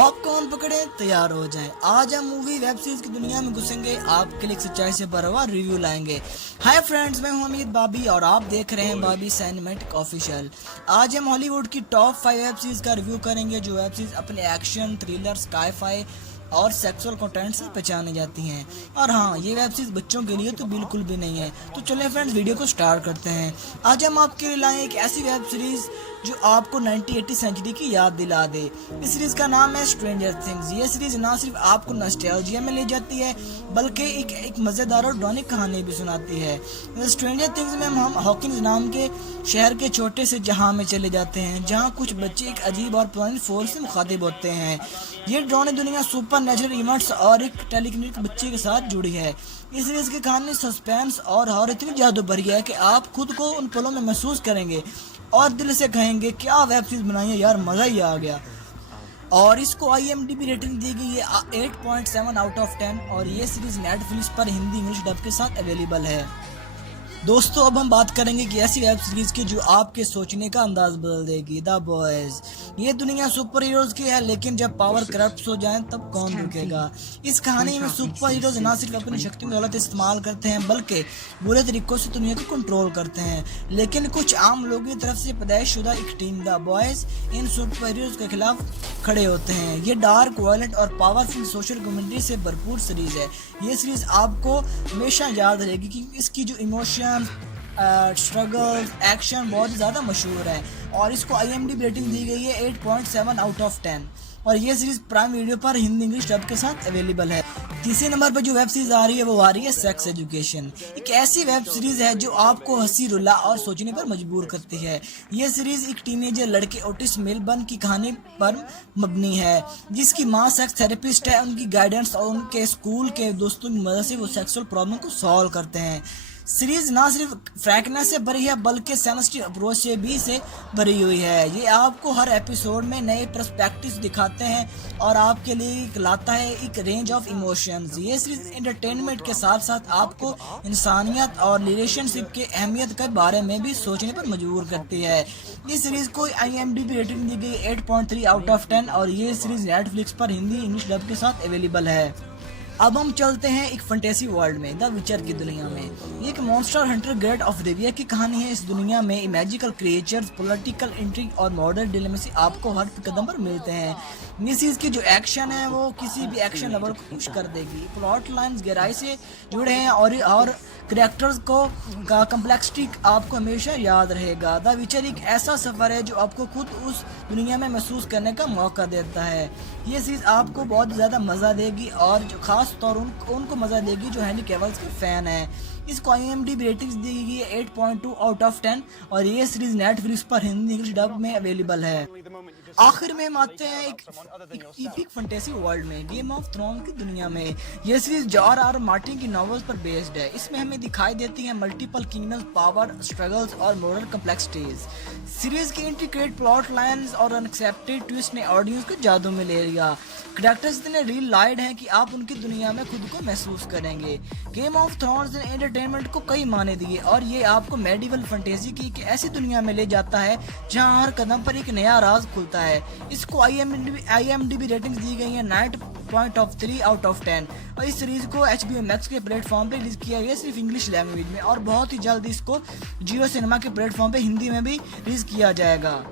Popcorn पकड़े तैयार हो जाएं। आज हम मूवी वेब सीरीज की दुनिया में घुसेंगे, आपके लिए सच्चाई से भरा हुआ रिव्यू लाएंगे। हाय फ्रेंड्स, मैं हूं अमित बाबी और आप देख रहे हैं बाबी सिनेमैटिक ऑफिशियल। आज हम हॉलीवुड की टॉप 5 वेब सीरीज का रिव्यू करेंगे जो वेब सीरीज अपने एक्शन, थ्रिलर, स्काई-फाई और सेक्सुअल कंटेंट से पहचानी जाती हैं। और हाँ, ये वेब सीरीज बच्चों के लिए तो बिल्कुल भी नहीं है। तो चलिए फ्रेंड्स, वीडियो को स्टार्ट करते हैं। आज हम आपके लिए लाए एक ऐसी वेब सीरीज जो आपको 1980 सेंचुरी की याद दिला दे। इस सीरीज का नाम है स्ट्रेंजर थिंग्स। ये सीरीज ना सिर्फ आपको नॉस्टैल्जिया में ले जाती है बल्कि एक मजेदार और डरावनी कहानी भी सुनाती है। स्ट्रेंजर थिंग्स में हम हॉकिंस नाम के शहर के छोटे से जहां में चले जाते हैं जहां कुछ बच्चे एक अजीब और पुरानी फोर्स से मुखातिब होते हैं। ये डरावनी दुनिया सुपर नेचुरल इवेंट्स और एक टेलीकिनेटिक बच्चे के साथ जुड़ी है। इस सीरीज की कहानी सस्पेंस और हॉरर इतनी जादू भरी है कि आप खुद को उन पलों में महसूस करेंगे और दिल से कहेंगे क्या वेब सीरीज बनाई है यार, मजा ही आ गया। और इसको IMDb रेटिंग दी गई है 8.7 आउट ऑफ 10 और ये सीरीज नेटफ्लिक्स पर हिंदी इंग्लिश डब के साथ अवेलेबल है। दोस्तों, अब हम बात करेंगे कि ऐसी वेब सीरीज की जो आपके सोचने का अंदाज बदल देगी। The boys. ये दुनिया सुपर हीरोज की है, लेकिन जब पावर करप्ट हो जाए तब कौन रुकेगा। इस कहानी में सुपर हीरोज न सिर्फ अपनी शक्ति में गलत इस्तेमाल करते हैं बल्कि बुरे तरीकों से दुनिया को कंट्रोल करते हैं। लेकिन कुछ आम लोगों की तरफ से पैदाइश शुदा एक team the boys in super heroes के खिलाफ खड़े होते हैं। ये डार्क, वायलेंट और पावरफुल सोशल कम्युनिटी से भरपूर सीरीज है। ये सीरीज आपको हमेशा याद रहेगी कि इसकी जो इमोशन, स्ट्रगल, एक्शन बहुत ज़्यादा मशहूर है। और इसको IMDb रेटिंग दी गई है 8.7 आउट ऑफ 10 और ये सीरीज प्राइम वीडियो पर हिंदी इंग्लिश डब के साथ अवेलेबल है। तीसरे नंबर पर जो वेब सीरीज आ रही है वो आ रही है सेक्स एजुकेशन। एक ऐसी वेब सीरीज है जो आपको हंसी, रुला और सोचने पर मजबूर करती है। ये सीरीज एक टीनेजर लड़के ओटिस मेलबर्न की कहानी पर मबनी है जिसकी माँ सेक्स थेरेपिस्ट है। उनकी गाइडेंस और उनके स्कूल के दोस्तों की मदद से वो सेक्सुअल प्रॉब्लम को सॉल्व करते हैं। सीरीज ना सिर्फ फ्रैंकनेस से भरी है बल्कि सेंसिटिव अप्रोच से भी भरी हुई है। ये आपको हर एपिसोड में नए पर्सपेक्टिव्स दिखाते हैं और आपके लिए लाता है एक रेंज ऑफ इमोशंस। ये सीरीज एंटरटेनमेंट के साथ साथ आपको इंसानियत और रिलेशनशिप के अहमियत के बारे में भी सोचने पर मजबूर करती है। इस सीरीज को IMDb रेटिंग दी गई 8.3 आउट ऑफ 10 और ये सीरीज नेटफ्लिक्स पर हिंदी इंग्लिश डब के साथ अवेलेबल है। अब हम चलते हैं एक फैंटेसी वर्ल्ड में, द विचर की दुनिया में। ये एक मॉन्स्टर हंटर ग्रेड ऑफ रिविया की कहानी है। इस दुनिया में मैजिकल क्रिएचर्स, पॉलिटिकल इंट्रिग और मॉडर्न डिलेमेसी आपको हर कदम पर मिलते हैं। इस चीज की जो एक्शन है वो किसी भी एक्शन लवर को खुश कर देगी। प्लॉट लाइन्स गहराई से जुड़े हैं और कैरेक्टर्स का कम्प्लेक्सिटी आपको हमेशा याद रहेगा। द विचर एक ऐसा सफर है जो आपको खुद उस दुनिया में महसूस करने का मौका देता है। ये चीज़ आपको बहुत ज़्यादा मज़ा देगी और जो खास तौर उनको मज़ा देगी जो हेनरी कैविल के फ़ैन है। इसको IMDb रेटिंग्स दी गई है 8.2 आउट ऑफ 10 और ये सीरीज नेटफ्लिक्स पर हिंदी इंग्लिश डब में अवेलेबल है। आखिर में हम आते हैं एक एपिक फैंटेसी वर्ल्ड में, गेम ऑफ थ्रोन की दुनिया में। यह सीरीज जॉर्ज R. मार्टिन की नॉवेल्स पर बेस्ड है। इसमें हमें दिखाई देती हैं मल्टीपल किंगडम्स, पावर स्ट्रगल्स और मॉरल कम्प्लेक्सिटीज। सीरीज की इंट्रिकेट प्लॉट लाइन्स और अनएक्सपेक्टेड ट्विस्ट ने ऑडियंस को जादू में ले लिया। कैरेक्टर्स इतने रियल लाइट हैं कि आप उनकी दुनिया में खुद को महसूस करेंगे। गेम ऑफ थ्रोन्स ने एंटरटेनमेंट को कई माने दिए और ये आपको मेडिवल फैंटेसी की एक ऐसी दुनिया में ले जाता है जहां हर कदम पर एक नया राज खुलता है। इसको IMDb रेटिंग्स दी गई है 9.3 आउट ऑफ 10 और इस सीरीज को HBO Max के प्लेटफॉर्म पे रिलीज किया गया सिर्फ इंग्लिश लैंग्वेज में और बहुत ही जल्द इसको जियो सिनेमा के प्लेटफॉर्म पे हिंदी में भी रिलीज किया जाएगा।